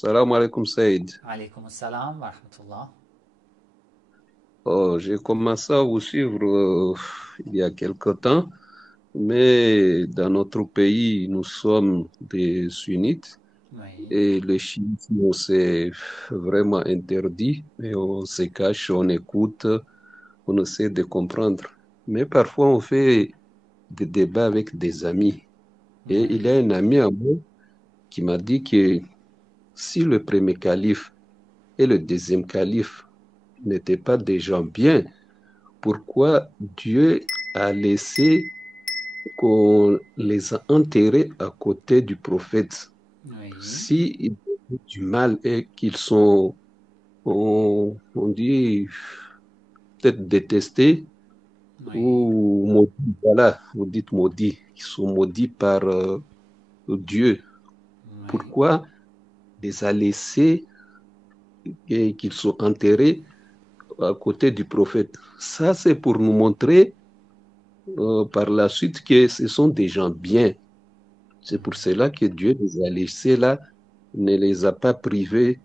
Salam alaikum Saïd. Alaykoum salam wa rahmatullah. Oh, j'ai commencé à vous suivre il y a quelque temps, mais dans notre pays, nous sommes des sunnites Oui. et le chiisme, c'est vraiment interdit. Et on se cache, on écoute, on essaie de comprendre. Mais parfois, on fait des débats avec des amis. Et il y a Oui. un ami à moi qui m'a dit que si le premier calife et le deuxième calife n'étaient pas des gens bien, pourquoi Dieu a laissé qu'on les a enterrés à côté du prophète. Oui. Si ils ont du mal et qu'ils sont, on dit, peut-être détestés Oui. ou maudits, voilà, vous dites maudits, ils sont maudits par Dieu. Oui. Pourquoi les a laissés et qu'ils sont enterrés à côté du prophète? Ça, c'est pour nous montrer par la suite que ce sont des gens bien. C'est pour cela que Dieu les a laissés là, ne les a pas privés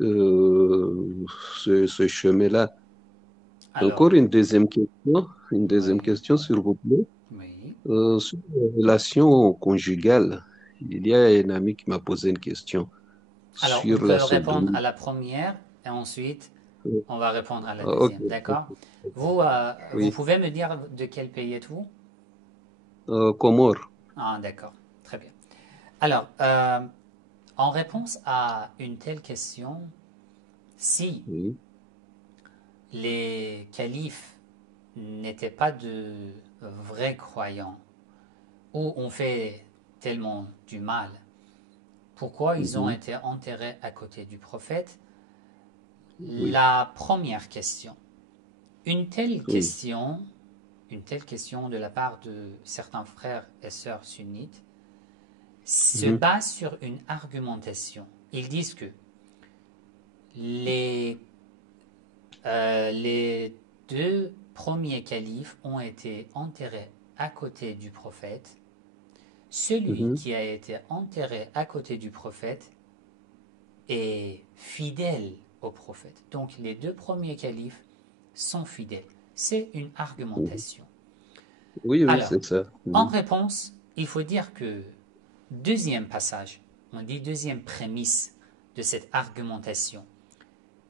euh, ce chemin-là. Alors, Encore une deuxième oui. question, s'il vous plaît. Oui. Sur les relations conjugales, il y a un ami qui m'a posé une question Alors, on sur la peut répondre à sodomie. la première et ensuite on va répondre à la Ok, deuxième. D'accord? ok, Vous oui. pouvez me dire de quel pays êtes-vous? Comores. Ah, d'accord. Très bien. Alors, en réponse à une telle question, si Oui. les califes n'étaient pas de vrais croyants, ou ont fait tellement du mal, pourquoi ils ont Mhm, été enterrés à côté du prophète? oui, La première question. Une telle oui. question, une telle question de la part de certains frères et sœurs sunnites se Mhm, base sur une argumentation. Ils disent que les, les deux premiers califes ont été enterrés à côté du prophète. Celui mhm, qui a été enterré à côté du prophète est fidèle au prophète. Donc les deux premiers califes sont fidèles. C'est une mhm. argumentation. Oui, oui, Alors, c'est ça. en Mhm, réponse, il faut dire que deuxième passage, on dit deuxième prémisse de cette argumentation.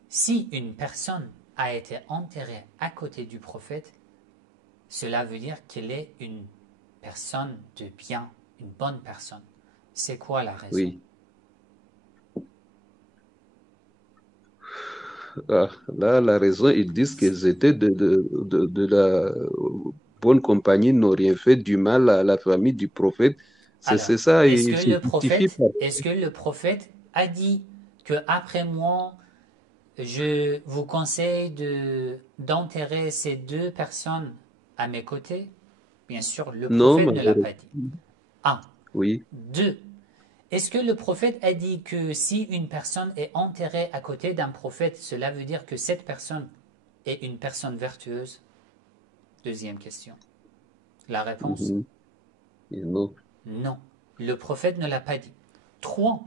Si une personne a été enterrée à côté du prophète, cela veut dire qu'elle est une personne de bien, une bonne personne. C'est quoi la raison? oui. Ah, là, la raison, ils disent qu'ils étaient de la bonne compagnie, n'ont rien fait du mal à la famille du prophète. Alors, C'est ça, ils se justifient par. est-ce que le prophète a dit que après moi, je vous conseille de d'enterrer ces deux personnes à mes côtés? Bien sûr, le Non, prophète ne l'a pas dit. malheureusement. Un. Oui. Deux. Est-ce que le prophète a dit que si une personne est enterrée à côté d'un prophète, cela veut dire que cette personne est une personne vertueuse? Deuxième question. La réponse? Mhm. Et non. Non. Le prophète ne l'a pas dit. Trois.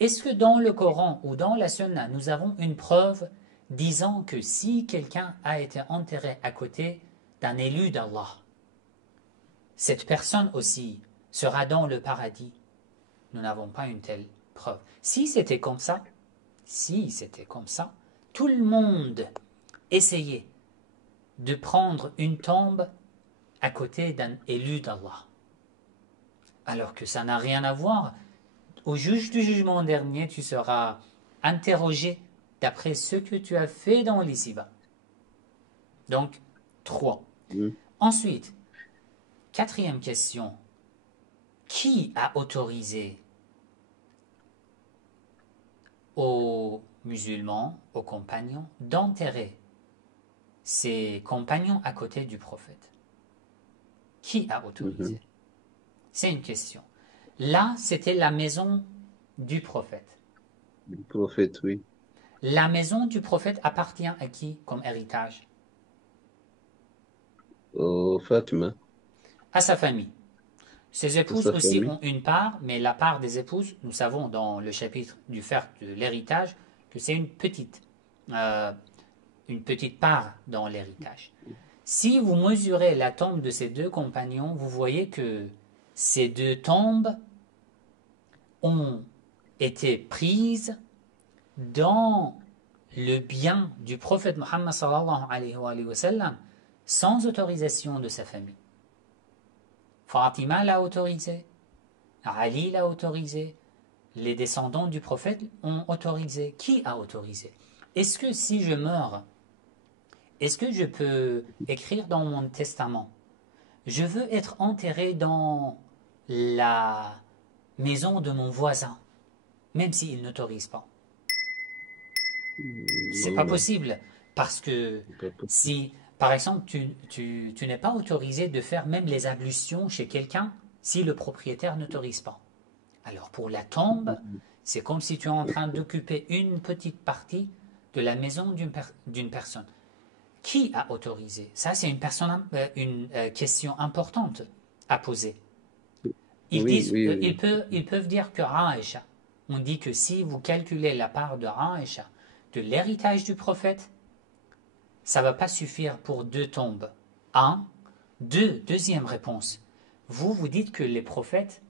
Est-ce que dans le Coran ou dans la Sunna, nous avons une preuve disant que si quelqu'un a été enterré à côté d'un élu d'Allah, cette personne aussi sera dans le paradis? Nous n'avons pas une telle preuve. Si c'était comme ça, tout le monde essayait de prendre une tombe à côté d'un élu d'Allah. Alors que ça n'a rien à voir. Au juge du jugement dernier, tu seras interrogé d'après ce que tu as fait dans l'ici-bas. Donc, 3. Mhm. Ensuite, quatrième question. Qui a autorisé aux musulmans, aux compagnons, d'enterrer ses compagnons à côté du prophète? Qui a Mhm. autorisé? C'est une question. Là, c'était la maison du prophète. Le prophète, oui. La maison du prophète appartient à qui comme héritage? Fatima. À sa famille. Ses de épouses sa aussi famille. ont une part, mais la part des épouses, nous savons dans le chapitre du fer de l'héritage que c'est euh, une petite part dans l'héritage. Si vous mesurez la tombe de ces deux compagnons, vous voyez que ces deux tombes ont été prises dans le bien du prophète Muhammad sallallahu alayhi wa sallam sans autorisation de sa famille. Fatima l'a autorisé, Ali l'a autorisé, les descendants du prophète ont autorisé. Qui a autorisé? Est-ce que si je meurs, est-ce que je peux écrire dans mon testament, je veux être enterré dans la maison de mon voisin, même s'il n'autorise pas? C'est Non, pas non, possible, parce que c'est pas possible. si, par exemple, tu n'es pas autorisé de faire même les ablutions chez quelqu'un si le propriétaire n'autorise pas. Alors pour la tombe, c'est comme si tu es en train d'occuper une petite partie de la maison d'une personne. Qui a autorisé? Ça, c'est une question importante à poser. Ils Oui, disent, oui, ils peuvent dire que Aïcha. On dit que si vous calculez la part de Aïcha de l'héritage du prophète, ça ne va pas suffire pour deux tombes. Un. Deux. Deuxième réponse. Vous dites que les prophètes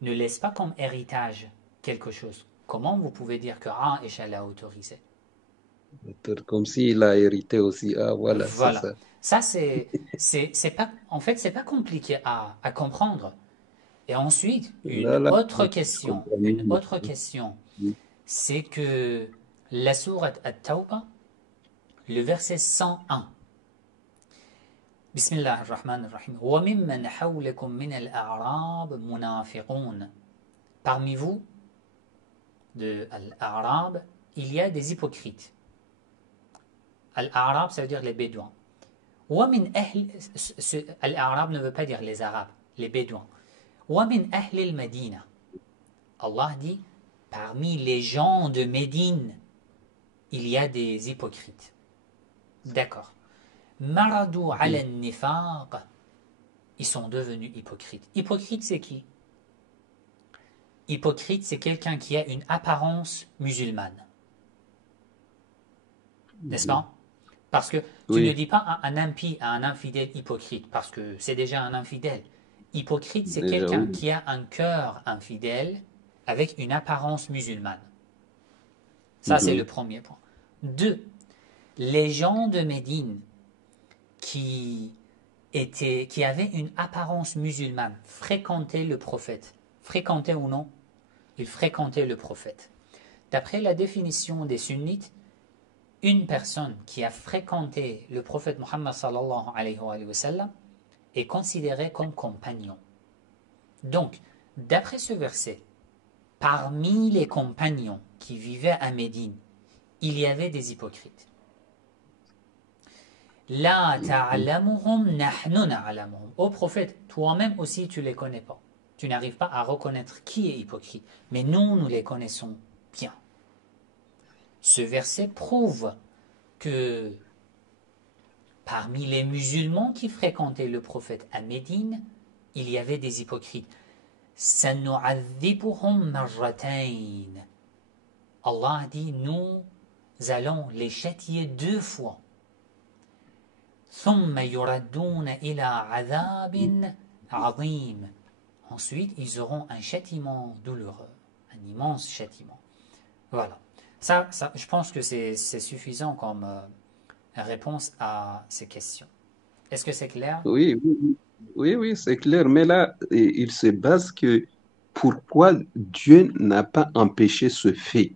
ne laissent pas comme héritage quelque chose. Comment vous pouvez dire que Aïcha l'a autorisé? peut-être comme s'il a hérité aussi. Ah, voilà, c'est Voilà. ça. Ça, c'est pas, en fait, c'est pas compliqué à comprendre. Et ensuite, Là, là, je comprends une mieux. autre question, c'est que la sourate At-Tawbah, le verset 101, Bismillah ar-Rahman ar-Rahim, وَمِمَّنْ حَوْلَكُم مِّنَ الْأَعْرَابِ مُنَافِقُونَ. Parmi vous, de l'Arab, il y a des hypocrites. Al-Arab, ça veut dire les Bédouins. وَمِنْ أَهْلِ, Al-Arab ne veut pas dire les Arabes, les Bédouins. وَمِنْ أَهْلِ الْمَدِينَةِ. Allah dit, parmi les gens de Médine, il y a des hypocrites. D'accord. Maradou ala nifaq, ils sont devenus hypocrites. Hypocrite, c'est qui? Hypocrite, c'est quelqu'un qui a une apparence musulmane. N'est-ce pas? Parce que tu ne Oui, dis pas à un impie, à un infidèle hypocrite, parce que c'est déjà un infidèle. Hypocrite, c'est déjà, quelqu'un oui. qui a un cœur infidèle avec une apparence musulmane. Ça, c'est le Mhm. premier point. Deux, les gens de Médine qui avaient une apparence musulmane fréquentaient le prophète. Fréquentaient ou non? Ils fréquentaient le prophète. D'après la définition des sunnites, une personne qui a fréquenté le prophète Muhammad sallallahu alayhi wa sallam est considérée comme compagnon. Donc, d'après ce verset, parmi les compagnons qui vivaient à Médine, il y avait des hypocrites. La ta'lamuhum nahnu na'lamuhum. Ô prophète, toi-même aussi tu les connais pas. Tu n'arrives pas à reconnaître qui est hypocrite. Mais nous les connaissons bien. Ce verset prouve que parmi les musulmans qui fréquentaient le prophète à Médine, il y avait des hypocrites. Sanu'adhibuhum marratayn. Allah dit, nous allons les châtier deux fois. ثم يردون إلى عذاب عظيم. Ensuite, ils auront un châtiment douloureux, un immense châtiment. Voilà. Ça je pense que c'est suffisant comme réponse à ces questions. Est-ce que c'est clair? Oui, oui, oui, oui, oui, c'est clair. Mais là, il se base que pourquoi Dieu n'a pas empêché ce fait.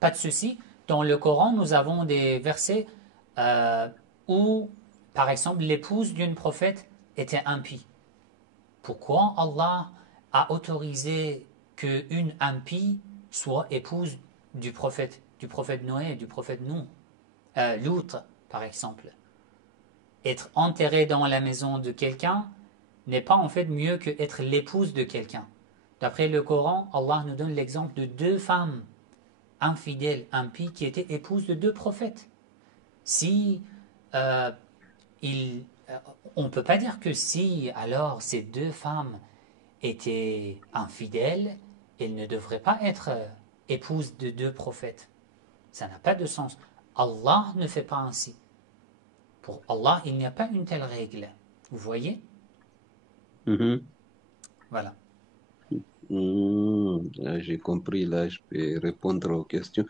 Pas de souci. Dans le Coran, nous avons des versets euh, où, par exemple, l'épouse d'une prophète était impie. Pourquoi Allah a autorisé qu'une impie soit épouse du prophète Noé, du prophète Lut, par exemple? Être enterré dans la maison de quelqu'un n'est pas en fait mieux que être l'épouse de quelqu'un. D'après le Coran, Allah nous donne l'exemple de deux femmes infidèles, impies, qui étaient épouses de deux prophètes. Si euh, il, on ne peut pas dire que si alors ces deux femmes était infidèle, elle ne devrait pas être épouse de deux prophètes. Ça n'a pas de sens. Allah ne fait pas ainsi. Pour Allah, il n'y a pas une telle règle. Vous voyez? Mhm. Voilà. J'ai compris, là, je peux répondre aux questions.